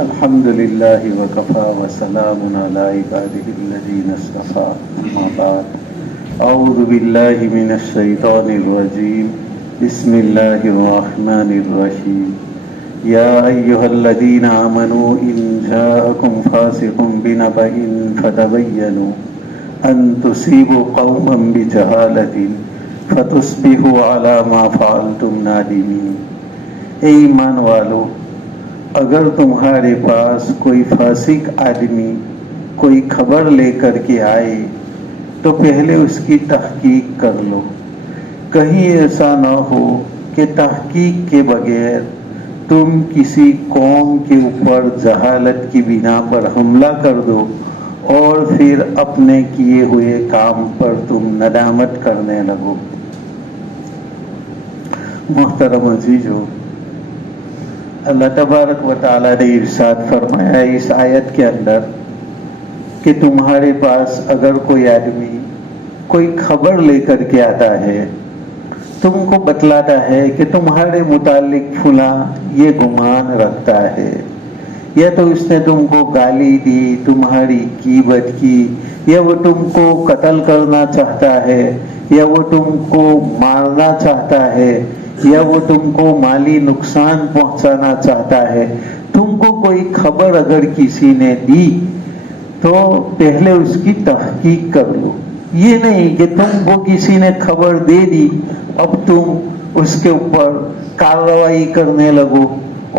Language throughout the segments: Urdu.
الحمد لله وكفى وسلام على عباده الذين اصطفى أما بعد أعوذ بالله من الشيطان الرجيم بسم الله الرحمن الرحيم يا أيها الذين آمنوا إن جاءكم فاسق بنبأ فتبينوا أن تصيبوا قوما بجهالة فتصبحوا على ما فعلتم نادمين۔ اے ایمان والو، اگر تمہارے پاس کوئی فاسق آدمی کوئی خبر لے کر کے آئے تو پہلے اس کی تحقیق کر لو، کہیں ایسا نہ ہو کہ تحقیق کے بغیر تم کسی قوم کے اوپر جہالت کی بنا پر حملہ کر دو اور پھر اپنے کیے ہوئے کام پر تم ندامت کرنے لگو۔ محترم عزیزو، اللہ تبارک و تعالیٰ نے ارشاد فرمایا اس آیت کے اندر کہ تمہارے پاس اگر کوئی آدمی کوئی خبر لے کر کے آتا ہے، تم کو بتلاتا ہے کہ تمہارے متعلق فلاں یہ گمان رکھتا ہے، یا تو اس نے تم کو گالی دی، تمہاری غیبت کی، یا وہ تم کو قتل کرنا چاہتا ہے، یا وہ تم کو مارنا چاہتا ہے، یا وہ تم کو مالی نقصان پہنچانا چاہتا ہے، تم کو کوئی خبر اگر کسی نے دی تو پہلے اس کی تحقیق کر لو۔ یہ نہیں کہ تم کو کسی نے خبر دے دی اب تم اس کے اوپر کارروائی کرنے لگو،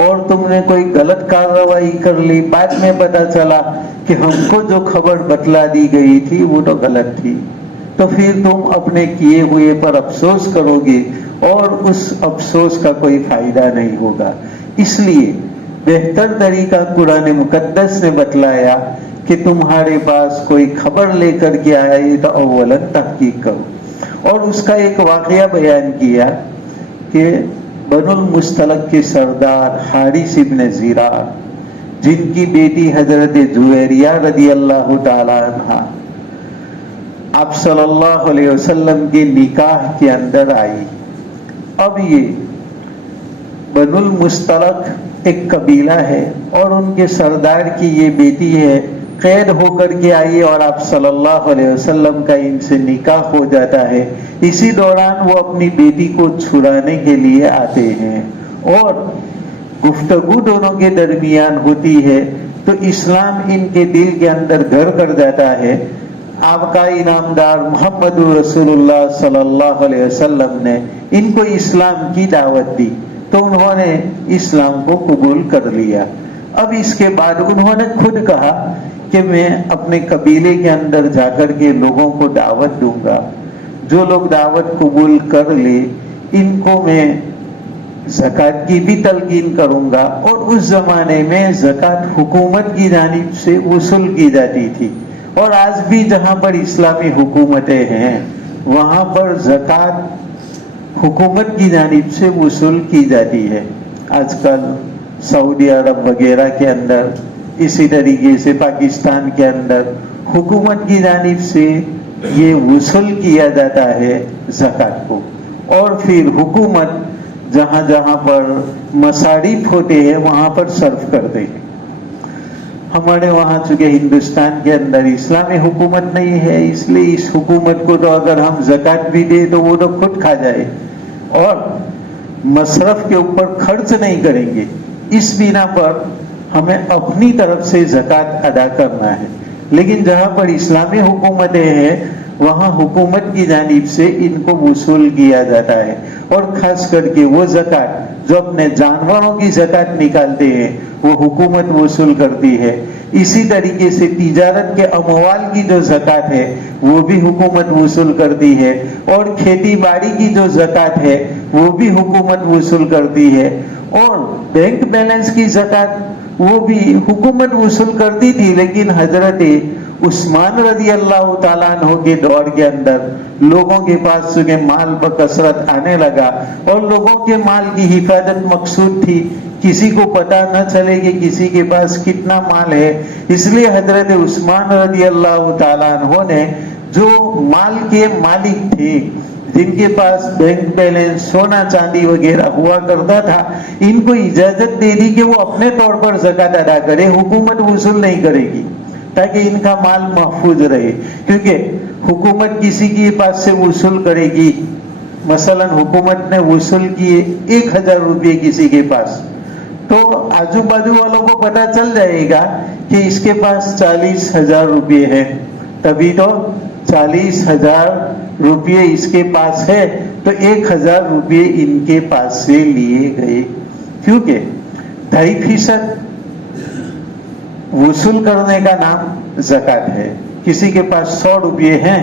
اور تم نے کوئی غلط کارروائی کر لی، بعد میں پتا چلا کہ ہم کو جو خبر بتلا دی گئی تھی وہ تو غلط تھی، تو پھر تم اپنے کیے ہوئے پر افسوس کرو گے اور اس افسوس کا کوئی فائدہ نہیں ہوگا۔ اس لیے بہتر طریقہ قرآن مقدس نے بتلایا کہ تمہارے پاس کوئی خبر لے کر کے آئے تو اولاً تحقیق کرو، اور اس کا ایک واقعہ بیان کیا کہ بنو المستلق کے سردار حارث ابن زرار، جن کی بیٹی حضرت جویریہ رضی اللہ تعالی عنہ آپ صلی اللہ علیہ وسلم کے نکاح کے اندر آئی۔ اب یہ بنو المستلق ایک قبیلہ ہے اور ان کے سردار کی یہ بیٹی ہے، قید ہو کر کے آئی اور آپ صلی اللہ علیہ وسلم کا ان سے نکاح ہو جاتا ہے۔ اسی دوران وہ اپنی بیٹی کو چھڑانے کے لیے آتے ہیں اور گفتگو دونوں کے درمیان ہوتی ہے تو اسلام ان کے دل کے اندر گھر کر جاتا ہے۔ آپ کا انعامدار محمد رسول اللہ صلی اللہ علیہ وسلم نے ان کو اسلام کی دعوت دی تو انہوں نے اسلام کو قبول کر لیا۔ اب اس کے بعد انہوں نے خود کہا کہ میں اپنے قبیلے کے اندر جا کر کے لوگوں کو دعوت دوں گا، جو لوگ دعوت قبول کر لے ان کو میں زکوٰۃ کی بھی تلقین کروں گا۔ اور اس زمانے میں زکوٰۃ حکومت کی جانب سے وصول کی جاتی تھی، اور آج بھی جہاں پر اسلامی حکومتیں ہیں وہاں پر زکوٰۃ حکومت کی جانب سے وصول کی جاتی ہے۔ آج کل سعودی عرب وغیرہ کے اندر، اسی طریقے سے پاکستان کے اندر حکومت کی جانب سے یہ وصول کیا جاتا ہے زکوٰۃ کو، اور پھر حکومت جہاں جہاں پر مصارف ہوتے ہیں وہاں پر صرف کرتے ہیں۔ ہمارے وہاں چونکہ ہندوستان کے اندر اسلامی حکومت نہیں ہے، اس لیے اس حکومت کو تو اگر ہم زکوٰۃ بھی دیں تو وہ تو خود کھا جائے اور مصرف کے اوپر خرچ نہیں کریں گے، اس بنا پر ہمیں اپنی طرف سے زکوٰۃ ادا کرنا ہے۔ لیکن جہاں پر اسلامی حکومتیں ہیں وہاں حکومت کی جانب سے ان کو وصول کیا جاتا ہے، اور خاص کر کے وہ زکوٰۃ جو اپنے جانوروں کی زکوٰۃ نکالتے ہیں وہ حکومت وصول کرتی ہے۔ اسی طریقے سے تجارت کے اموال کی جو زکوٰۃ ہے وہ بھی حکومت وصول کرتی ہے، اور کھیتی باڑی کی جو زکوٰۃ ہے وہ بھی حکومت وصول کرتی ہے، اور بینک بیلنس کی زکوٰۃ وہ بھی حکومت وصول کرتی تھی۔ لیکن حضرت عثمان رضی اللہ تعالیٰ عنہ کے دور کے اندر لوگوں کے پاس چونکہ مال بکثرت آنے لگا اور لوگوں کے مال کی حفاظت مقصود تھی، کسی کو پتا نہ چلے کہ کسی کے پاس کتنا مال ہے، اس لیے حضرت عثمان رضی اللہ تعالیٰ عنہ نے جو مال کے مالک تھے، جن کے پاس بینک بیلنس سونا چاندی وغیرہ ہوا کرتا تھا، ان کو اجازت دے دی کہ وہ اپنے طور پر زکوٰۃ ادا کرے، حکومت وصول نہیں کرے گی تاکہ ان کا مال محفوظ رہے. کیونکہ حکومت کسی کے پاس سے وصول کرے گی، مثلا حکومت نے وصول کیے 1000 روپے کسی کے پاس، تو آجو بازو والوں کو پتا چل جائے گا کہ اس کے پاس 40,000 روپے ہے، تبھی تو 40,000 روپے اس کے پاس ہے، تو 1,000 روپے ان کے پاس سے لیے گئے. کیونکہ 2.5% وصول کرنے کا نام زکوٰۃ ہے. کسی کے پاس 100 روپے ہیں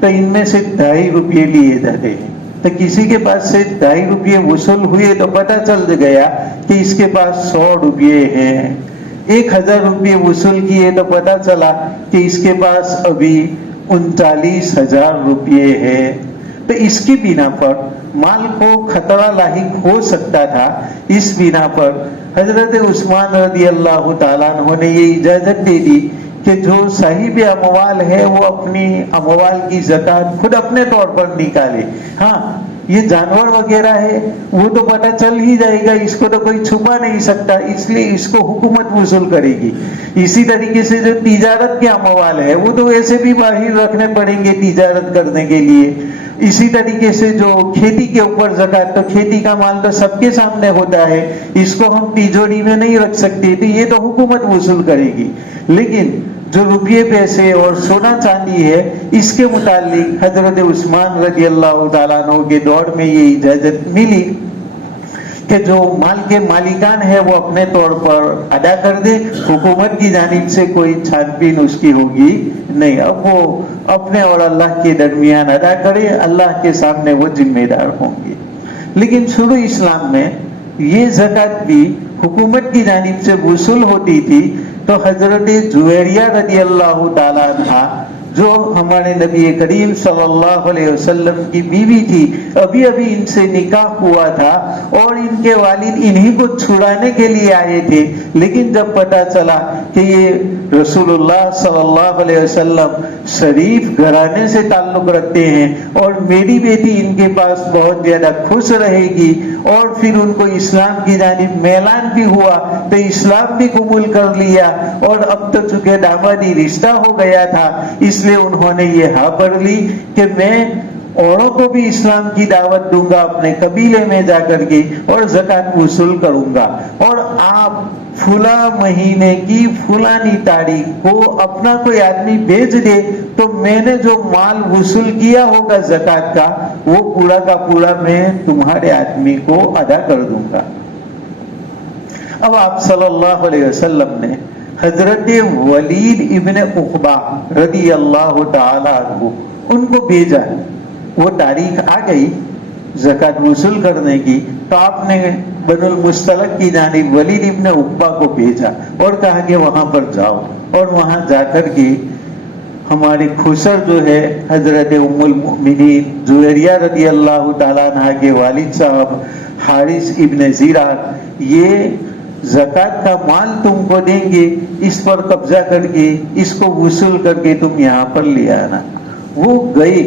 تو ان میں سے 2.5 روپے لیے جاتے ہیں. تو کسی کے پاس سے 2.5 روپے وصول ہوئے تو پتا چل گیا کہ اس کے پاس 100 روپے ہیں. 1,000 روپے وصول کیے تو پتا چلا کہ اس کے پاس ابھی 39,000 روپے ہے. تو اس کی بنا پر مال کو خطرہ لاحق ہو سکتا تھا. اس بنا پر حضرت عثمان رضی اللہ تعالیٰ عنہ نے یہ اجازت دے دی کہ جو صاحب اموال ہے وہ اپنی اموال کی زکوٰۃ خود اپنے طور پر نکالے. ہاں یہ جانور وغیرہ ہے وہ تو پتہ چل ہی جائے گا، اس کو تو کوئی چھپا نہیں سکتا، اس لیے اس کو حکومت وصول کرے گی. اسی طریقے سے جو تجارت کے اموال ہے وہ تو ویسے بھی باہر رکھنے پڑیں گے تجارت کرنے کے لیے. اسی طریقے سے جو کھیتی کے اوپر زکوٰۃ، تو کھیتی کا مال تو سب کے سامنے ہوتا ہے، اس کو ہم تیجوری میں نہیں رکھ سکتے، تو یہ تو حکومت وصول کرے گی. لیکن جو روپیے پیسے اور سونا چاندی ہے اس کے متعلق حضرت عثمان رضی اللہ تعالیٰ عنہ کے دور میں یہ اجازت ملی کہ جو مال کے مالکان ہے وہ اپنے طور پر ادا کر دے، حکومت کی جانب سے کوئی چھان بین اس کی ہوگی نہیں. اب وہ اپنے اور اللہ کے درمیان ادا کرے، اللہ کے سامنے وہ ذمہ دار ہوں گے. لیکن شروع اسلام میں یہ زکوٰۃ بھی حکومت کی جانب سے وصول ہوتی تھی. تو حضرت جویریہ رضی اللہ تعالیٰ عنہ جو ہمارے نبی کریم صلی اللہ علیہ وسلم کی بیوی تھی، ابھی ان سے نکاح ہوا تھا اور ان کے والد انہی کو چھڑانے کے لیے آئے تھے. لیکن جب پتا چلا کہ یہ رسول اللہ صلی اللہ علیہ وسلم شریف گھرانے سے تعلق رکھتے ہیں اور میری بیٹی ان کے پاس بہت زیادہ خوش رہے گی، اور پھر ان کو اسلام کی جانب میلان بھی ہوا تو اسلام بھی قبول کر لیا، اور اب تو چونکہ دامادی رشتہ ہو گیا تھا اس لیے انہوں نے یہ ہاں بھر لی کہ میں اوروں کو بھی اسلام کی دعوت دوں گا اپنے قبیلے میں جا کر کے اور زکوٰۃ وصول کروں گا، اور آپ فلاں مہینے کی فلانی تاریخ کو اپنا کوئی آدمی بھیج دے تو میں نے جو مال وصول کیا ہوگا زکوٰۃ کا وہ پورا کا پورا میں تمہارے آدمی کو ادا کر دوں گا. اب آپ صلی اللہ علیہ وسلم نے حضرت ولید ابن عقبہ رضی اللہ تعالی عنہ ان کو بھیجا. وہ تاریخ آ گئی زکوٰۃ وصول کرنے کی، تو آپ نے بنو المستلق کی جانب ولید ابن عقبہ کو بھیجا اور کہا کہ وہاں پر جاؤ، اور وہاں جا کر کے ہماری خسر جو ہے حضرت ام المؤمنین جویریہ رضی اللہ تعالیٰ عنہ کے والد صاحب حارث ابن زیرات یہ زکوٰۃ کا مال تم کو دیں گے، اس پر قبضہ کر کے اس کو وصول کر کے تم یہاں پر لے آنا. وہ گئے.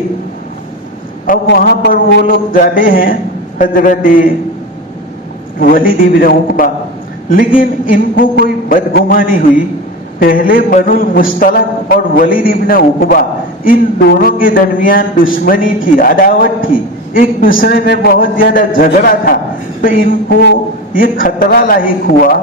اب وہاں پر وہ لوگ جاتے ہیں حضرت ولید ابن عقبہ، لیکن ان کو کوئی بدگمانی ہوئی. پہلے بنو المستلق اور ولید ابن عقبہ ان دونوں کے درمیان دشمنی تھی، عداوت تھی، ایک دوسرے میں بہت زیادہ جھگڑا تھا. تو ان کو یہ خطرہ لاحق ہوا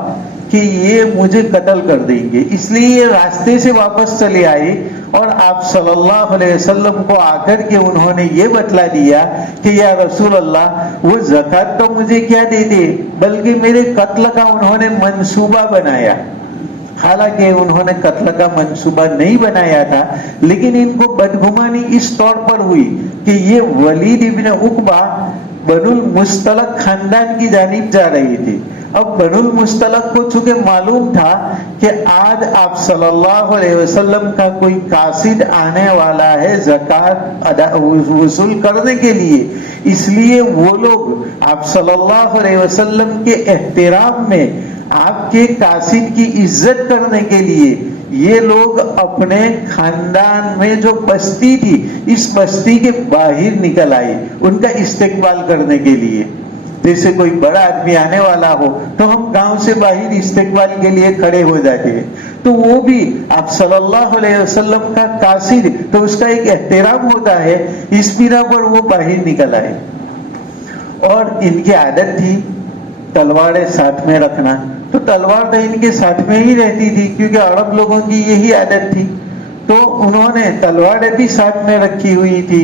کہ یہ مجھے قتل کر دیں گے، اس لیے یہ راستے سے واپس چلے آئے اور آپ صلی اللہ علیہ وسلم کو آ کر کے انہوں نے یہ بتلا دیا کہ یا رسول اللہ وہ زکوٰۃ تو مجھے کیا دیتے بلکہ میرے قتل کا انہوں نے منصوبہ بنایا. حالانکہ انہوں نے قتل کا منصوبہ نہیں بنایا تھا، لیکن ان کو بدگمانی اس طور پر ہوئی کہ یہ ولید ابن عقبہ بنو المستلق خاندان کی جانب جا رہے تھے. اب بنو المستلق کو چونکہ معلوم تھا کہ آج آپ صلی اللہ علیہ وسلم کا کوئی قاصد آنے والا ہے زکوٰۃ وصول کرنے کے لیے، اس لیے وہ لوگ آپ صلی اللہ علیہ وسلم کے احترام میں آپ کے قاصد کی عزت کرنے کے لیے یہ لوگ اپنے خاندان میں جو بستی تھی اس بستی کے باہر نکل آئی ان کا استقبال کرنے کے لیے. جیسے کوئی بڑا آدمی آنے والا ہو تو ہم گاؤں سے باہر استقبال کے لیے کھڑے ہو جاتے ہیں, تو وہ بھی آپ صلی اللہ علیہ وسلم کا قاصد, تو اس کا ایک احترام ہوتا ہے, اس بنا پر وہ باہر نکل آئے. اور ان کی عادت تھی تلواریں ساتھ میں رکھنا, تو تلوار تو ان کے ساتھ میں ہی رہتی تھی کیونکہ عرب لوگوں کی یہی عادت تھی. تو انہوں نے تلواریں بھی ساتھ میں رکھی ہوئی تھی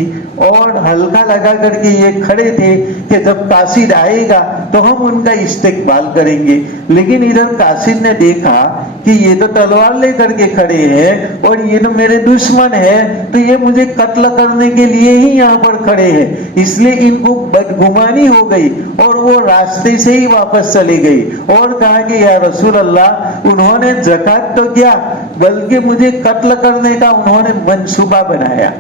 اور ہلکا لگا کر کے یہ کھڑے تھے کہ جب قاصد آئے گا تو ہم ان کا استقبال کریں گے. لیکن ادھر قاصد نے دیکھا کہ یہ تو تلوار لے کر کے کھڑے ہیں اور یہ تو میرے دشمن ہے, تو یہ مجھے قتل کرنے کے لیے ہی یہاں پر کھڑے ہیں. اس لیے ان کو بدگمانی ہو گئی اور وہ راستے سے ہی واپس چلی گئی اور کہا کہ یا رسول اللہ, انہوں نے زکات تو کیا بلکہ مجھے قتل کرنے کا انہوں نے منصوبہ بنایا.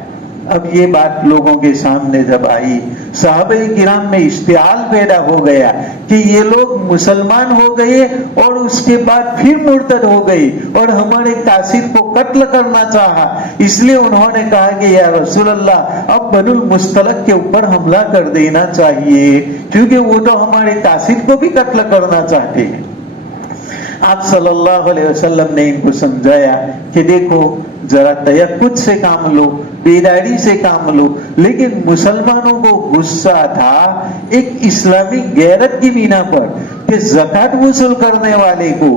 اب یہ بات لوگوں کے سامنے جب آئی, صحابہ کرام میں اشتعال پیدا ہو گیا کہ یہ لوگ مسلمان ہو گئے اور اس کے بعد پھر مرتد ہو گئے اور ہمارے قاصد کو قتل کرنا چاہا. اس لیے انہوں نے کہا کہ یا رسول اللہ, اب بنو المصطلق کے اوپر حملہ کر دینا چاہیے کیونکہ وہ تو ہمارے قاصد کو بھی قتل کرنا چاہتے ہیں. آپ صلی اللہ علیہ وسلم نے ان کو سمجھایا کہ دیکھو ذرا تیقظ سے کام لو, بیداری سے کام لو. لیکن مسلمانوں کو غصہ تھا ایک اسلامی غیرت کی بنا پر کہ زکات وصول کرنے والے کو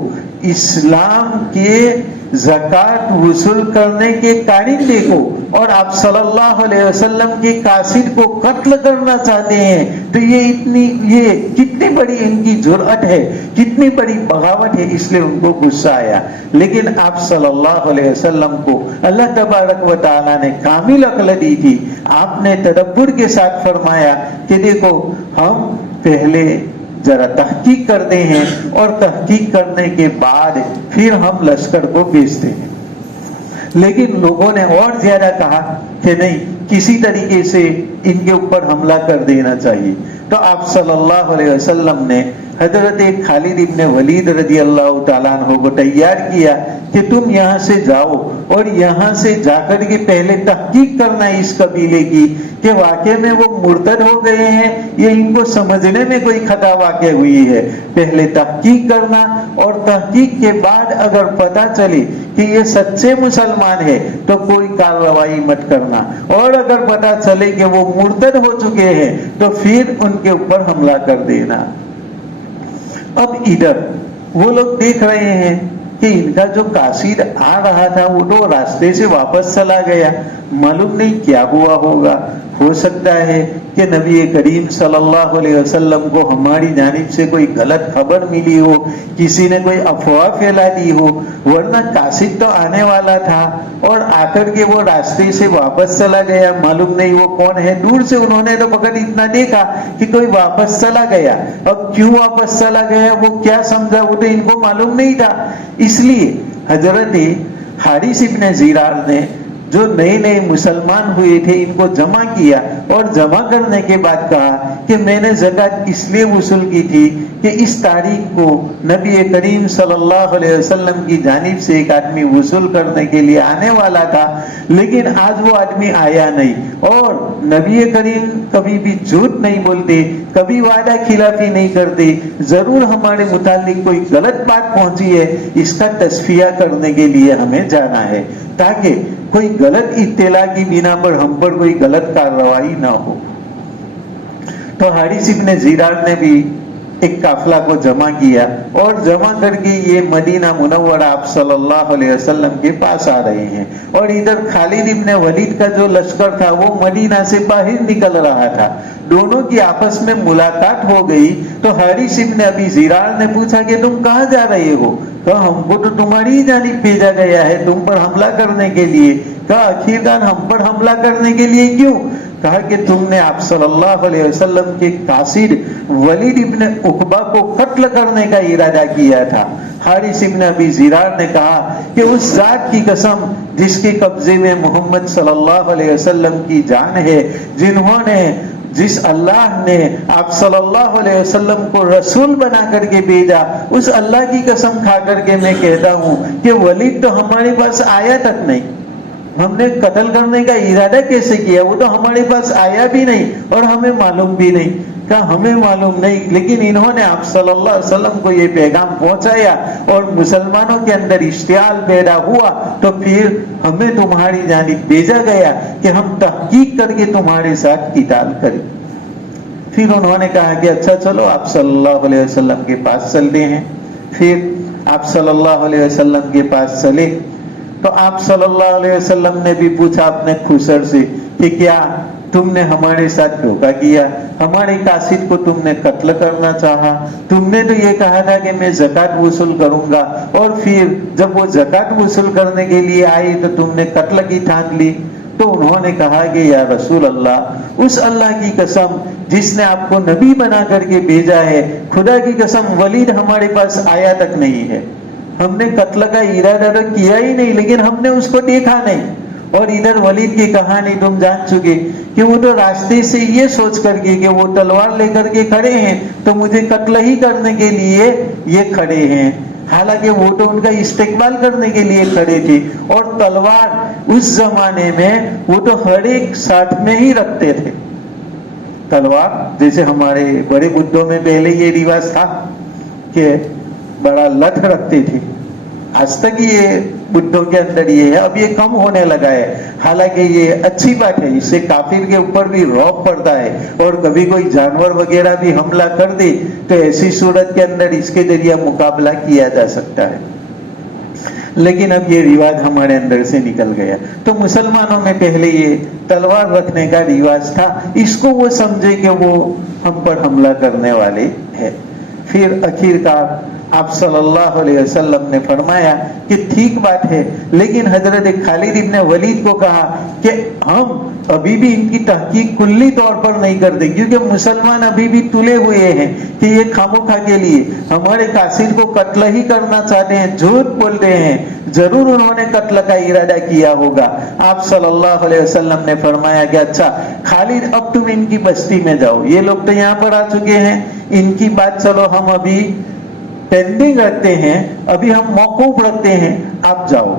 اسلام کے زکات وصول کرنے کے کارندے کو اور آپ صلی اللہ علیہ وسلم کے قاصد کو قتل کرنا چاہتے ہیں. تو یہ کتنی بڑی ان کی جرأت ہے, کتنی بڑی بغاوت ہے. اس لیے ان کو غصہ آیا. لیکن آپ صلی اللہ علیہ وسلم کو اللہ تبارک و تعالیٰ نے کامل عقل دی تھی. آپ نے تدبر کے ساتھ فرمایا کہ دیکھو ہم پہلے ذرا تحقیق کرتے ہیں اور تحقیق کرنے کے بعد پھر ہم لشکر کو بھیجتے ہیں. لیکن لوگوں نے اور زیادہ کہا کہ نہیں, کسی طریقے سے ان کے اوپر حملہ کر دینا چاہیے. تو آپ صلی اللہ علیہ وسلم نے حضرت خالد ابن ولید رضی اللہ تعالیٰ عنہ کو تیار کیا کہ تم یہاں سے جاؤ اور یہاں سے جا کر کے پہلے تحقیق کرنا اس قبیلے کی کہ واقع میں وہ مرتد ہو گئے ہیں یا ان کو سمجھنے میں کوئی خطا واقع ہوئی ہے. پہلے تحقیق کرنا اور تحقیق کے بعد اگر پتہ چلے کہ یہ سچے مسلمان ہے تو کوئی کارروائی مت کرنا, اور اگر پتہ چلے کہ وہ مرتد ہو چکے ہیں تو پھر ان کے اوپر حملہ کر دینا. اب ادھر وہ لوگ دیکھ رہے ہیں کہ ان کا جو قاصد آ رہا تھا وہ تو راستے سے واپس چلا گیا, معلوم نہیں کیا ہوا ہوگا. ہو سکتا ہے کہ نبی کریم صلی اللہ علیہ وسلم کو ہماری جانب سے کوئی غلط خبر ملی ہو, کسی نے کوئی افواہ پھیلا دی ہو, ورنہ قاصد تو آنے والا تھا اور آ کر کے وہ راستے سے واپس چلا گیا. معلوم نہیں وہ کون ہے. دور سے انہوں نے تو فقط اتنا دیکھا کہ کوئی واپس چلا گیا. اب کیوں واپس چلا گیا, وہ کیا سمجھا, وہ تو ان کو معلوم نہیں تھا. اس لیے حضرت حارث ابن زرار نے جو نئے نئے مسلمان ہوئے تھے ان کو جمع کیا اور جمع کرنے کے بعد کہا کہ میں نے زکات اس لیے وصول کی تھی کہ اس تاریخ کو نبی کریم صلی اللہ علیہ وسلم کی جانب سے ایک آدمی وصول کرنے کے لیے آنے والا تھا, لیکن آج وہ آدمی آیا نہیں. اور نبی کریم کبھی بھی جھوٹ نہیں بولتے, کبھی وعدہ خلافی نہیں کرتے. ضرور ہمارے متعلق کوئی غلط بات پہنچی ہے, اس کا تصفیہ کرنے کے لیے ہمیں جانا ہے تاکہ کوئی غلط اطلاع کی بنا پر ہم پر کوئی غلط کارروائی نہ ہو. تو حارث ابن زرار نے بھی ایک قافلہ کو جمع کیا اور جمع کر کے یہ مدینہ منورہ آپ صلی اللہ علیہ وسلم کے پاس آ رہے ہیں. اور ادھر خالد ابن ولید کا جو لشکر تھا وہ مدینہ سے باہر نکل رہا تھا. دونوں کی آپس میں ملاقات ہو گئی تو حارث ابن ابی زرار نے پوچھا کہ تم کہاں جا رہے ہو. کہا ہم کو تو تمہاری جانب بھیجا گیا ہے تم پر حملہ کرنے کے لیے. کہا آخرکار ہم پر حملہ کرنے کے لیے کیوں؟ کہا کہ تم نے آپ صلی اللہ علیہ وسلم کے قاصد ولید ابن عقبہ کو قتل کرنے کا ارادہ کیا تھا. حارث ابن ابی زرار نے کہا کہ اس ذات کی قسم جس کے قبضے میں محمد صلی اللہ علیہ وسلم کی جان ہے, جس اللہ نے آپ صلی اللہ علیہ وسلم کو رسول بنا کر کے بھیجا, اس اللہ کی قسم کھا کر کے میں کہتا ہوں کہ ولید تو ہمارے پاس آیا تک نہیں. ہم نے قتل کرنے کا ارادہ کیسے کیا؟ وہ تو ہمارے پاس آیا بھی نہیں اور ہمیں معلوم بھی نہیں. کہا ہمیں معلوم نہیں، لیکن انہوں نے آپ صلی اللہ علیہ وسلم کو یہ پیغام پہنچایا اور مسلمانوں کے اندر اشتعال پیدا ہوا، تو پھر ہمیں تمہاری جانب بھیجا گیا کہ ہم تحقیق کر کے تمہارے ساتھ قتال کریں. پھر انہوں نے کہا کہ اچھا چلو آپ صلی اللہ علیہ وسلم کے پاس چلتے ہیں. پھر آپ صلی اللہ علیہ وسلم کے پاس چلے تو آپ صلی اللہ علیہ وسلم نے بھی پوچھا اپنے خسر سے کہ کیا تم نے ہمارے ساتھ دھوکہ کیا؟ ہمارے قاصد کو تم نے قتل کرنا چاہا؟ تم نے تو یہ کہا تھا کہ میں زکوٰۃ وصول کروں گا، اور پھر جب وہ زکوٰۃ وصول کرنے کے لیے آئی تو تم نے قتل کی ٹھان لی. تو انہوں نے کہا کہ یا رسول اللہ، اس اللہ کی قسم جس نے آپ کو نبی بنا کر کے بھیجا ہے، خدا کی قسم ولید ہمارے پاس آیا تک نہیں ہے. ہم نے قتل کا ارادہ تو کیا ہی نہیں، لیکن ہم نے اس کو دیکھا نہیں. اور ادھر ولید کی کہانی تم جان چکے کہ وہ تو راستے سے یہ سوچ کر کے کہ وہ تلوار لے کر کے کھڑے ہیں تو مجھے قتل ہی کرنے کے لیے یہ کھڑے ہیں، حالانکہ وہ تو ان کا استقبال کرنے کے لیے کھڑے تھے. اور تلوار اس زمانے میں وہ تو ہر ایک ساتھ میں ہی رکھتے تھے. تلوار جیسے ہمارے بڑے بدھوں میں پہلے یہ رواج تھا کہ بڑا لٹھ رکھتے تھے، آج تک یہ بدھوں کے اندر یہ ہے، اب یہ کم ہونے لگا ہے. حالانکہ یہ اچھی بات ہے، اس سے کافر کے اوپر بھی رعب پڑتا ہے، اور کبھی کوئی جانور وغیرہ بھی حملہ کر دے تو ایسی صورت کے اندر اس کے ذریعے مقابلہ کیا جا سکتا ہے. لیکن اب یہ رواج ہمارے اندر سے نکل گیا. تو مسلمانوں میں پہلے یہ تلوار رکھنے کا رواج تھا، اس کو وہ سمجھے کہ وہ ہم پر حملہ کرنے والے ہیں. پھر اخیر کار آپ صلی اللہ علیہ وسلم نے فرمایا کہ ٹھیک بات ہے، لیکن حضرت خالد ابن ولید کو کہا کہ ہم ابھی بھی ان کی تحقیق کلی طور پر نہیں کرتے، کیونکہ مسلمان ابھی بھی تلے ہوئے ہیں کہ یہ خاموخواہ کے لیے ہمارے قاصد کو قتل ہی کرنا چاہتے ہیں، جھوٹ بولتے ہیں، ضرور انہوں نے قتل کا ارادہ کیا ہوگا. آپ صلی اللہ علیہ وسلم نے فرمایا کہ اچھا خالد، اب تم ان کی بستی میں جاؤ، یہ لوگ تو یہاں پر آ چکے ہیں، ان کی بات چلو ہم ابھی پینڈنگ رکھتے ہیں، ابھی ہم موقوف رکھتے ہیں، آپ جاؤ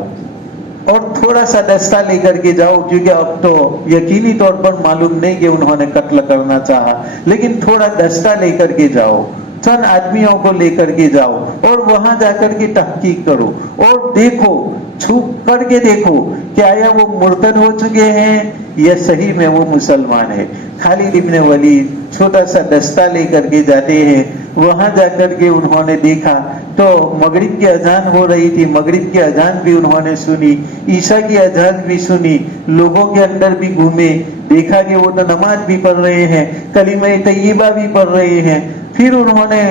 اور تھوڑا سا دستہ لے کر کے جاؤ، کیونکہ اب تو یقینی طور پر معلوم نہیں کہ انہوں نے قتل کرنا چاہا، لیکن تھوڑا دستہ لے کر کے جاؤ، چند آدمیوں کو لے کر کے جاؤ اور وہاں جا کر کے تحقیق کرو اور دیکھو، چھپ کر کے دیکھو کہ آیا وہ مرتد ہو چکے ہیں یا صحیح میں وہ مسلمان ہے. خالد ابن ولید چھوٹا سا دستہ لے کر کے جاتے ہیں. وہاں جا کر کے انہوں نے دیکھا تو مغرب کی اذان ہو رہی تھی، مغرب کی اذان بھی انہوں نے سنی، عشاء کی اذان بھی سنی، لوگوں کے اندر بھی گھومے، دیکھا کہ وہ تو نماز بھی پڑھ رہے ہیں، کلمہ طیبہ بھی پڑھ رہے ہیں. پھر انہوں نے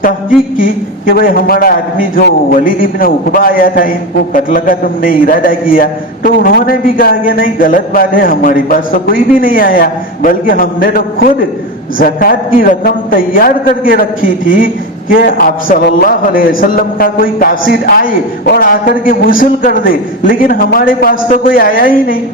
تحقیق کی کہ بھئی ہمارا آدمی جو ولید ابن عقبہ آیا تھا، ان کو قتل کا تم نے ارادہ کیا؟ تو انہوں نے بھی کہا کہ نہیں، غلط بات ہے، ہمارے پاس تو کوئی بھی نہیں آیا، بلکہ ہم نے تو خود زکوٰۃ کی رقم تیار کر کے رکھی تھی کہ آپ صلی اللہ علیہ وسلم کا کوئی قاصد آئے اور آ کر کے وصول کر دے، لیکن ہمارے پاس تو کوئی آیا ہی نہیں.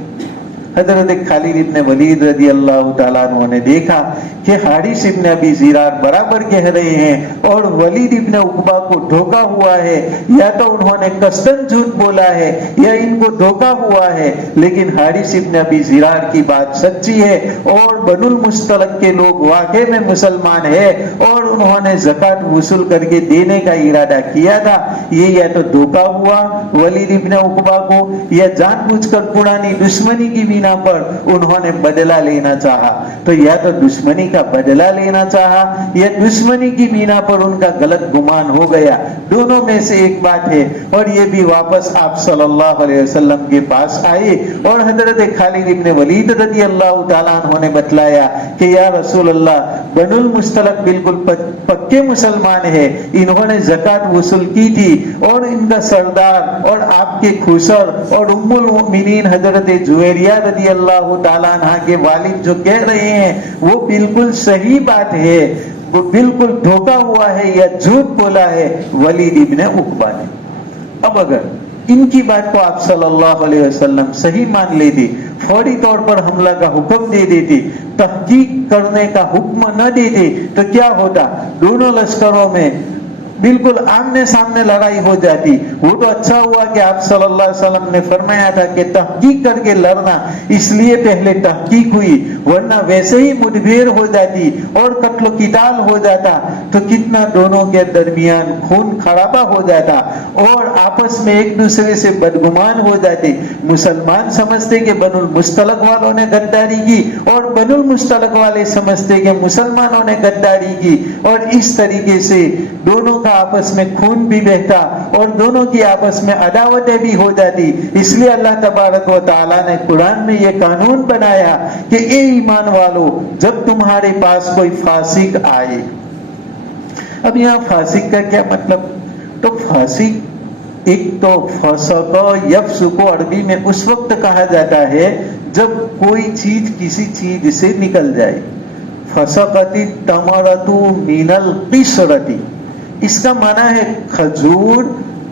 حضرت خالد ابن ولید رضی اللہ تعالیٰ عنہ نے دیکھا کہ حارث ابن ابی زرار برابر کہہ رہے ہیں اور ولید ابن عقبہ کو دھوکا ہوا ہے، یا تو انہوں نے قصداً جھوٹ بولا ہے یا ان کو دھوکا ہوا ہے، لیکن حارث ابن ابی زرار کی بات سچی ہے اور بنو المستلق کے لوگ واقع میں مسلمان ہے اور انہوں نے زکوٰۃ وصول کر کے دینے کا ارادہ کیا تھا. یہ یا تو دھوکا ہوا ولید ابن عقبہ کو، یا جان بوجھ کر پرانی دشمنی کی بنا پر انہوں نے بدلہ لینا چاہا. تو یا تو دشمنی کا بدلہ لینا چاہا یا دشمنی کی بنا پر ان کا غلط گمان ہو گیا، دونوں میں سے ایک بات ہے. اور یہ بھی واپس آپ صلی اللہ علیہ وسلم کے پاس آئے اور حضرت خالد ابن ولید رضی اللہ تعالیٰ عنہ نے بتلایا کہ یا رسول اللہ، بنو المستلق بالکل پکے مسلمان ہے، انہوں نے زکوٰۃ وصول کی تھی اور ان کا سردار اور آپ کے خسر اور ام المؤمنین حضرت جویریہ رضی اللہ تعالیٰ عنہ کے والد جو کہہ رہے ہیں وہ بالکل صحیح بات ہے، وہ بالکل دھوکا ہوا ہے یا جھوٹ بولا ہے ولید ابن عقبہ نے. اب اگر ان کی بات کو آپ صلی اللہ علیہ وسلم صحیح مان لیتے، فوری طور پر حملہ کا حکم دے دیتے، تحقیق کرنے کا حکم نہ دیتے، تو کیا ہوتا؟ دونوں لشکروں میں بالکل آمنے سامنے لڑائی ہو جاتی. وہ تو اچھا ہوا کہ آپ صلی اللہ علیہ وسلم نے فرمایا تھا کہ تحقیق کر کے لڑنا, اس لیے پہلے تحقیق ہوئی, ورنہ ویسے ہی مدبیر ہو جاتی اور قتل و قتال ہو جاتا تو کتنا دونوں کے درمیان خون خرابہ ہو جاتا اور آپس میں ایک دوسرے سے بدگمان ہو جاتے. مسلمان سمجھتے کہ بنو المستلق والوں نے غداری کی اور بنو المستلق والے سمجھتے کہ مسلمانوں نے غداری کی, اور اس طریقے سے دونوں کا آپس میں خون بھی بہتا اور دونوں کی آپس میں عداوتیں بھی ہو جاتی. اس لیے اللہ تبارک و تعالیٰ نے قرآن میں یہ قانون بنایا کہ اے ایمان والو, جب تمہارے پاس کوئی فاسق آئے. اب یہاں فاسق کا کیا مطلب؟ تو فاسق ایک تو فسق یفسق عربی میں اس وقت کہا جاتا ہے جب کوئی چیز کسی چیز سے نکل جائے. فسقت التمرۃ من القشرۃ, اس کا معنی ہے کھجور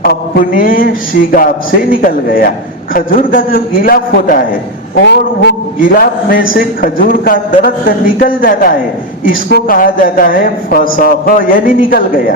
اپنے شگاف سے نکل گیا. کھجور کا جو گلاف ہوتا ہے اور وہ گلاف میں سے کھجور کا درخت نکل جاتا ہے, اس کو کہا جاتا ہے فسق, یعنی نکل گیا.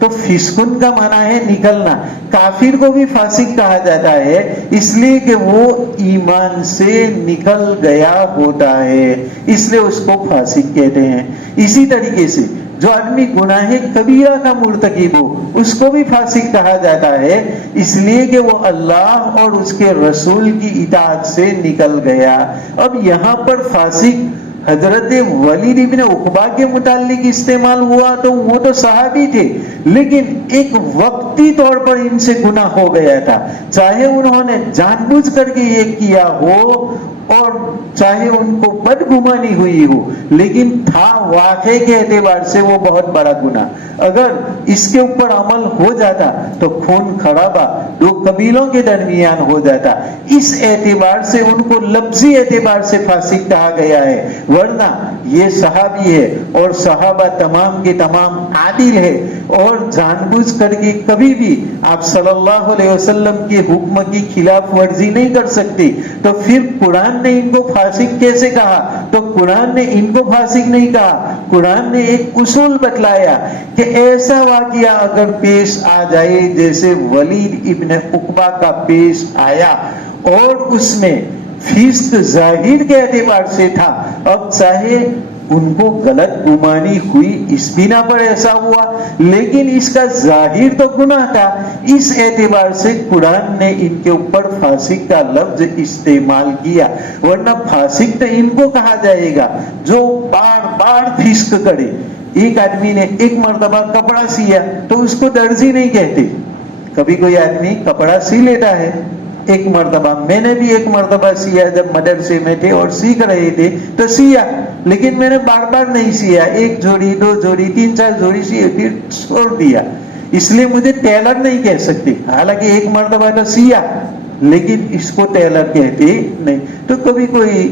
تو فسقن کا معنی ہے نکلنا. کافر کو بھی فاسق کہا جاتا ہے اس لیے کہ وہ ایمان سے نکل گیا ہوتا ہے, اس لیے اس کو فاسق کہتے ہیں. اسی طریقے سے جو آدمی گناہ کبیرہ کا مرتکب ہو اس کو بھی فاسق کہا جاتا ہے, اس لیے کہ وہ اللہ اور اس کے رسول کی اطاعت سے نکل گیا. اب یہاں پر فاسق حضرت ولید ابن عقبہ کے متعلق استعمال ہوا تو وہ تو صحابی تھے, لیکن ایک وقتی طور پر ان سے گناہ ہو گیا تھا, چاہے انہوں نے جان بوجھ کر کے یہ کیا ہو اور چاہے ان کو بدگمانی ہوئی ہو, لیکن تھا واقعے کے اعتبار سے وہ بہت بڑا گناہ. اگر اس کے اوپر عمل ہو جاتا تو خون خرابہ دو قبیلوں کے درمیان ہو جاتا. اس اعتبار سے ان کو لفظی اعتبار سے فاسق کہا گیا ہے, ورنہ یہ صحابی ہے اور صحابہ تمام کے تمام عادل ہے اور جان بوجھ کر کے کبھی بھی آپ صلی اللہ علیہ وسلم کے حکم کی خلاف ورزی نہیں کر سکتے. تو پھر قرآن نے ان کو فاسق کیسے کہا؟ تو قرآن نے ان کو فاسق نہیں کہا, قرآن نے ایک اصول بتلایا کہ ایسا واقعہ اگر پیش آ جائے جیسے ولید ابن عقبہ کا پیش آیا اور اس میں فسق ظاہر کے اعتبار سے تھا, اب چاہے ان کو غلط گمانی ہوئی اس بنا پر ایسا ہوا, لیکن اس کا ظاہر تو گناہ تھا, اس اعتبار سے قرآن نے ان کے اوپر فاسق کا لفظ استعمال کیا. ورنہ فاسق تو ان کو کہا جائے گا جو بار بار فسق کرے. ایک آدمی نے ایک مرتبہ کپڑا سیا تو اس کو درزی نہیں کہتے. کبھی کوئی آدمی کپڑا سی لیتا ہے ایک مرتبہ, میں نے بھی ایک مرتبہ سیا جب مدرسے میں تھے اور سیکھ رہے تھے تو سیا, لیکن میں نے بار بار نہیں سیا, ایک جوڑی دو جوڑی تین چار جوڑی سیے پھر چھوڑ دیا, اس لیے مجھے ٹیلر نہیں کہہ سکتے. حالانکہ ایک مرتبہ تو سیا لیکن اس کو ٹیلر کہتے نہیں. تو کبھی کوئی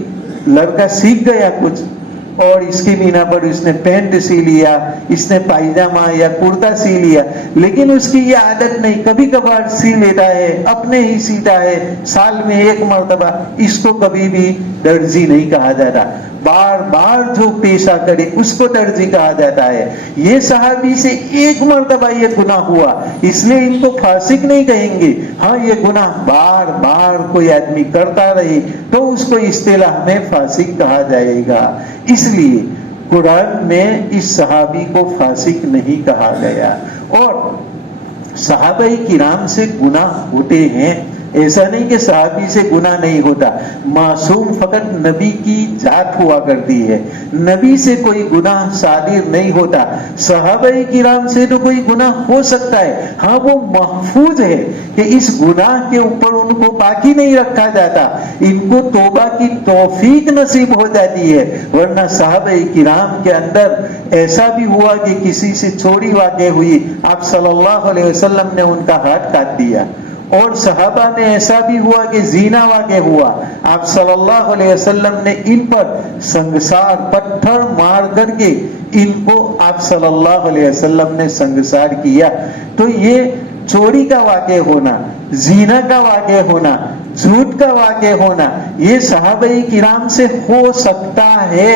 لڑکا سیکھ گیا کچھ اور اس کی بنا پر اس نے پینٹ سی لیا, اس نے پائجامہ یا کرتا سی لیا, لیکن اس کی یہ عادت نہیں, کبھی کبھار سی لیتا ہے, اپنے ہی سیتا ہے, سال میں ایک مرتبہ, اس کو کبھی بھی درزی نہیں کہا جاتا. بار بار جو پیشہ کرے اس کو درزی کہا جاتا ہے. یہ صحابی سے ایک مرتبہ یہ گناہ ہوا اس لیے ان کو فاسق نہیں کہیں گے. ہاں یہ گناہ بار بار کوئی آدمی کرتا رہے تو اس کو اصطلاح میں فاسق کہا جائے گا. اس لیے قرآن میں اس صحابی کو فاسق نہیں کہا گیا. اور صحابہ کرام سے گناہ ہوتے ہیں, ایسا نہیں کہ صحابی سے گناہ نہیں ہوتا. معصوم فقط نبی کی ذات ہوا کرتی ہے, نبی سے کوئی گناہ صادر نہیں ہوتا. صحابہ کرام سے تو کوئی گناہ ہو سکتا ہے, ہاں وہ محفوظ ہے کہ اس گناہ کے اوپر ان کو باقی نہیں رکھا جاتا, ان کو توبہ کی توفیق نصیب ہو جاتی ہے. ورنہ صحابہ کرام کے اندر ایسا بھی ہوا کہ کسی سے چوری واقع ہوئی, آپ صلی اللہ علیہ وسلم نے ان کا ہاتھ کاٹ دیا. اور صحابہ میں ایسا بھی ہوا کہ زنا واقع ہوا, آپ صلی اللہ علیہ وسلم نے ان پر سنگسار پتھر مار کر کے ان کو آپ صلی اللہ علیہ وسلم نے سنگسار کیا. تو یہ چوری کا واقع ہونا, زنا کا واقع ہونا, جھوٹ کا واقع ہونا, یہ صحابہ کرام سے ہو سکتا ہے,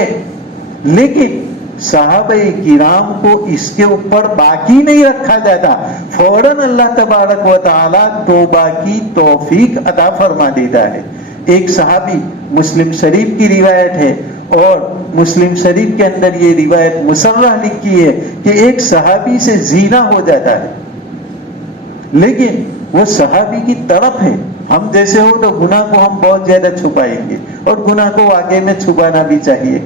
لیکن صحابہ کرام کو اس کے اوپر باقی نہیں رکھا جاتا، فوراً اللہ تبارک و تعالی توبہ کی توفیق عطا فرما دیتا ہے۔ ایک صحابی، مسلم شریف کی روایت ہے، اور مسلم شریف کے اندر یہ روایت مصرح لکھی ہے کہ ایک صحابی سے زنا ہو جاتا ہے، لیکن وہ صحابی کی طرف ہے۔ ہم جیسے ہو تو گناہ کو ہم بہت زیادہ چھپائیں گے، اور گناہ کو واقعی میں چھپانا بھی چاہیے۔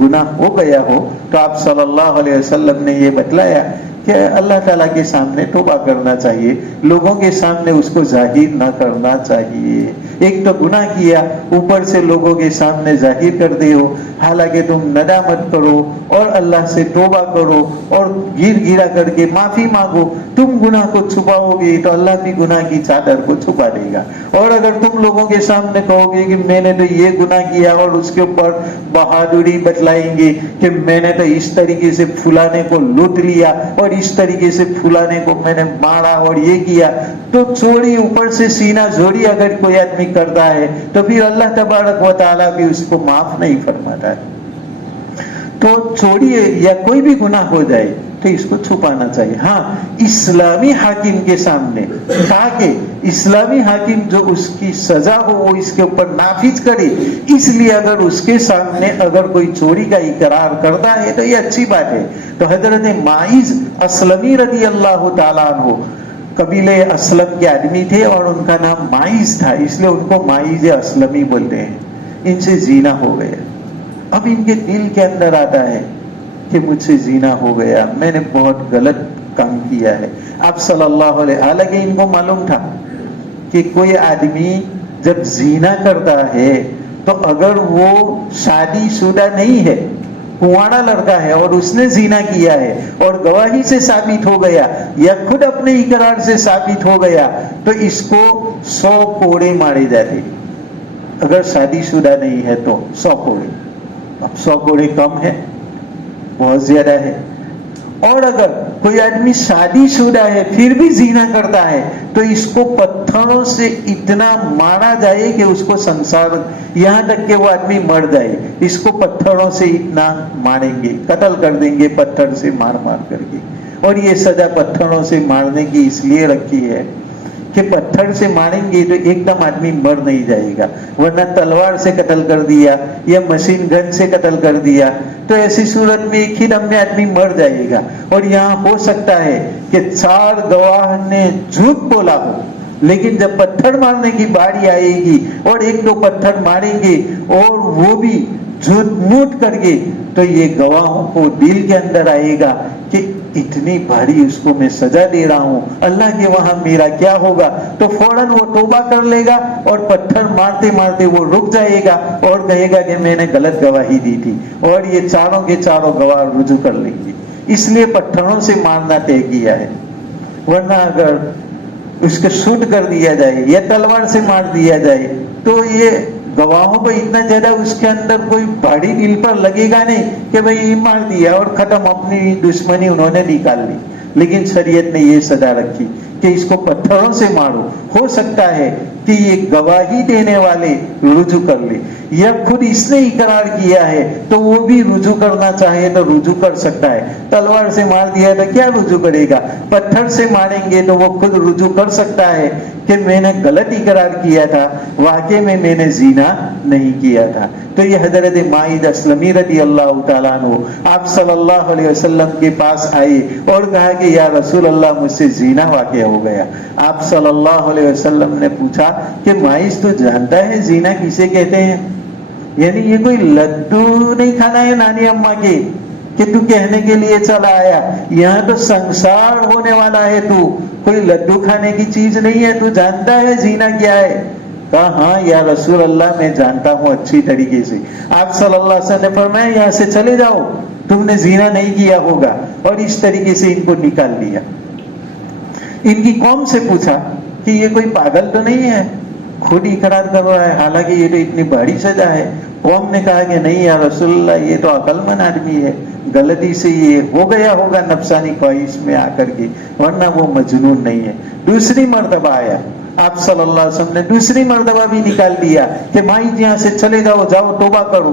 گناہ ہو گیا ہو تو آپ صلی اللہ علیہ وسلم نے یہ بتلایا کہ اللہ تعالیٰ کے سامنے توبہ کرنا چاہیے، لوگوں کے سامنے اس کو ظاہر نہ کرنا چاہیے۔ ایک تو گناہ کیا، اوپر سے لوگوں کے سامنے ظاہر کر دے ہو، حالانکہ تم ندامت کرو اور اللہ سے توبہ کرو اور گر گرا کر کے معافی مانگو۔ تم گناہ کو چھپاؤ گے تو اللہ بھی گناہ کی چادر کو چھپا دے گا، اور اگر تم لوگوں کے سامنے کہو گے کہ میں نے تو یہ گناہ کیا، اور اس کے اوپر بہادری بتلائیں گے کہ میں نے تو اس طریقے سے فلانے کو لوٹ لیا اور اس طریقے سے فلانے کو میں نے مارا اور یہ کیا، تو چوری اوپر سے سینہ زوری اگر کوئی آدمی کرتا ہے تو پھر اللہ تبارک و تعالیٰ بھی اس کو معاف نہیں فرماتا ہے۔ تو چوری یا کوئی بھی گناہ ہو جائے تو اس کو چھپانا چاہیے، ہاں اسلامی حاکم کے سامنے، تاکہ اسلامی حاکم جو اس کی سزا ہو وہ اس کے اوپر نافذ کرے۔ اس لیے اگر اس کے سامنے اگر کوئی چوری کا اقرار کرتا ہے تو یہ اچھی بات ہے۔ تو حضرت معیذ اسلمی رضی اللہ تعالیٰ عنہ قبیلے اسلم کے آدمی تھے، اور ان کا نام معیذ تھا، اس لیے ان کو معیذ اسلمی بولتے ہیں۔ ان سے زنا ہو گیا، اب ان کے دل کے اندر آتا ہے کہ مجھ سے زنا ہو گیا، میں نے بہت غلط کام کیا ہے۔ آپ صلی اللہ علیہ، حالانکہ ان کو معلوم تھا کہ کوئی آدمی جب زنا کرتا ہے تو اگر وہ شادی شدہ نہیں ہے، کنوارا لڑکا ہے اور اس نے زنا کیا ہے اور گواہی سے ثابت ہو گیا یا خود اپنے اقرار سے ثابت ہو گیا تو اس کو 100 کوڑے مارے جاتے، اگر شادی شدہ نہیں ہے تو 100 کوڑے۔ اب 100 کوڑے کم ہے، بہت زیادہ ہے۔ اور اگر کوئی آدمی شادی شدہ ہے پھر بھی زنا کرتا ہے تو اس کو پتھروں سے اتنا مارا جائے کہ اس کو سنسار، یہاں تک کہ وہ آدمی مر جائے، اس کو پتھروں سے اتنا ماریں گے، قتل کر دیں گے پتھر سے مار مار کر کے۔ اور یہ سزا پتھروں سے مارنے کی اس لیے رکھی ہے کہ پتھر سے ماریں گے تو ایک دم آدمی مر نہیں جائے گا، ورنہ تلوار سے قتل کر دیا یا مشین گن سے قتل کر دیا تو ایسی صورت میں ایک ہی دم میں آدمی مر جائے گا۔ اور یہاں ہو سکتا ہے کہ 4 گواہ نے جھوٹ بولا ہو، لیکن جب پتھر مارنے کی باری آئے گی اور 1-2 پتھر ماریں گے اور وہ بھی جھوٹ موٹ کر کے، تو یہ گواہوں کو دل کے اندر آئے گا کہ اتنی بھاری اس کو میں سزا دے رہا ہوں، اللہ کے وہاں میرا کیا ہوگا؟ تو فوراً وہ توبہ کر لے گا اور پتھر مارتے مارتے وہ رک جائے گا اور کہے گا کہ میں نے غلط گواہی دی تھی، اور یہ چاروں کے چاروں گواہ رجوع کر لیں گے۔ اس لیے پتھروں سے مارنا طے کیا ہے، ورنہ اگر اس کو شوٹ کر دیا جائے یا تلوار سے مار دیا جائے تو یہ گواہوں کو اتنا زیادہ اس کے اندر کوئی بھاری دل پر لگے گا نہیں کہ بھئی مار دیا اور ختم، اپنی دشمنی انہوں نے نکال لی۔ لیکن شریعت نے یہ سزا رکھی کہ اس کو پتھروں سے مارو۔ ہو سکتا ہے کہ یہ گواہی دینے والے رجوع کر لے، یا خود اس نے اقرار کیا ہے تو وہ بھی رجوع کرنا چاہے تو رجوع کر سکتا ہے۔ تلوار سے مار دیا تو کیا رجوع کرے گا؟ پتھر سے ماریں گے تو وہ خود رجوع کر سکتا ہے کہ میں نے غلط اقرار کیا تھا، واقعی میں نے زنا نہیں کیا تھا۔ تو یہ حضرت معیذ اسلمی رضی اللہ تعالیٰ عنہ آپ صلی اللہ علیہ وسلم کے پاس آئے اور کہا کہ یا رسول اللہ مجھ سے زنا واقع ہو گیا۔ آپ صلی اللہ علیہ وسلم نے پوچھا کہ معیذ تو جانتا ہے زنا کسے کہتے ہیں؟ یعنی یہ کوئی لڈو نہیں کھانا ہے نانی اماں کے کہ تو کہنے کے لیے چلا آیا، یہاں تو سنسار ہونے والا ہے، تو کوئی لڈو کھانے کی چیز نہیں ہے، تو جانتا ہے زنا کیا ہے؟ کہا ہاں یا رسول اللہ میں جانتا ہوں اچھی طریقے سے۔ آپ صلی اللہ علیہ وسلم نے فرمایا یہاں سے چلے جاؤ، تم نے زنا نہیں کیا ہوگا، اور اس طریقے سے ان کو نکال دیا۔ ان کی قوم سے پوچھا کہ یہ کوئی پاگل تو نہیں ہے، خود اقرار کر رہا ہے، حالانکہ یہ تو اتنی بڑی سزا ہے۔ قوم نے کہا کہ نہیں یا رسول اللہ یہ تو عقل مند آدمی ہے، غلطی سے یہ ہو گیا ہوگا نفسانی خواہش میں آ کر کے، ورنہ وہ مجنون نہیں ہے۔ دوسری مرتبہ آیا، آپ صلی اللہ علیہ وسلم نے دوسری مرتبہ بھی نکال دیا کہ بھائی یہاں سے چلے جاؤ، جاؤ توبہ کرو۔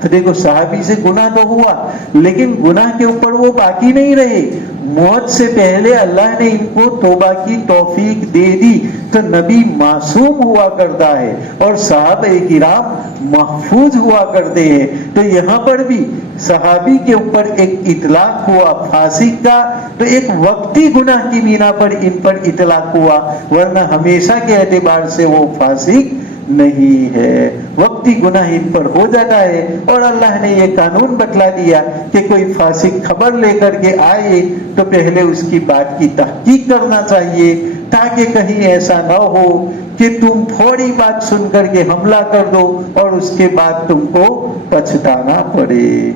تو دیکھو صحابی سے گناہ تو ہوا لیکن گناہ کے اوپر وہ باقی نہیں رہے، موت سے پہلے اللہ نے ان کو توبہ کی توفیق دے دی۔ تو نبی معصوم ہوا کرتا ہے اور صحابہ کرام محفوظ ہوا کرتے ہیں۔ تو یہاں پر بھی صحابی کے اوپر ایک اطلاق ہوا فاسق کا، تو ایک وقتی گناہ کی بنا پر ان پر اطلاق ہوا، ورنہ ہمیشہ کے اعتبار سے وہ فاسق نہیں ہے، وقتی گناہ ان پر ہو جاتا ہے۔ اور اللہ نے یہ قانون بتلا دیا کہ کوئی فاسق خبر لے کر کے آئے تو پہلے اس کی بات کی تحقیق کرنا چاہیے، تاکہ کہیں ایسا نہ ہو کہ تم تھوڑی بات سن کر کے حملہ کر دو اور اس کے بعد تم کو پچھتانا پڑے۔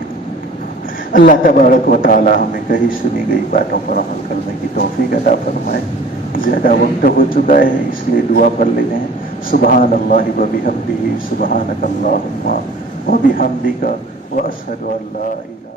اللہ تبارک و تعالی ہمیں کہیں سنی گئی باتوں پر عمل کرنے کی توفیق عطا فرمائے۔ زیادہ وقت ہو چکا ہے اس لیے دعا کر لیتے ہیں۔ سبحان اللہ و بحمدہ، سبحانک اللہم و بحمدک، واشہد ان لا الہ